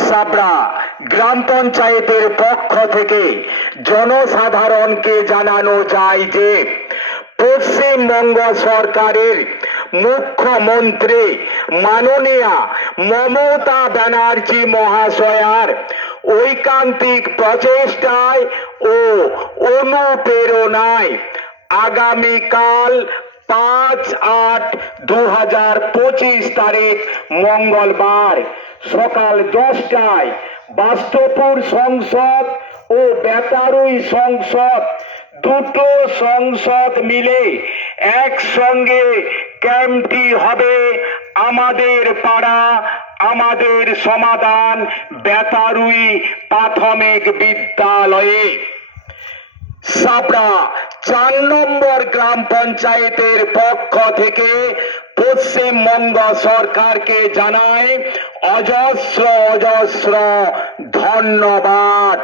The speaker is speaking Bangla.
সাবড়া গ্রাম পঞ্চায়েতের পক্ষ থেকে জনসাধারণকে জানানো যায় যে পশ্চিমবঙ্গ সরকারের মুখ্যমন্ত্রী মাননীয়া মমতা ব্যানার্জি মহাশয়ার ঐকান্তিক প্রচেষ্টায় ও অনুপ্রেরণায় আগামীকাল পাঁচ আট দু হাজার পঁচিশ তারিখ মঙ্গলবার সকাল দশটায় বাস্তবপুর সংসদ ও বেতারুই সংসদ দুটো সংসদ মিলে একসঙ্গে ক্যাম্পটি হবে আমাদের পাড়া, আমাদের সমাধান বেতারুই প্রাথমিক বিদ্যালয়ে। সাবড়া চার নম্বর গ্রাম পঞ্চায়েতের পক্ষ থেকে পশ্চিমবঙ্গ সরকারকে জানায় অজস্র অজস্র ধন্যবাদ।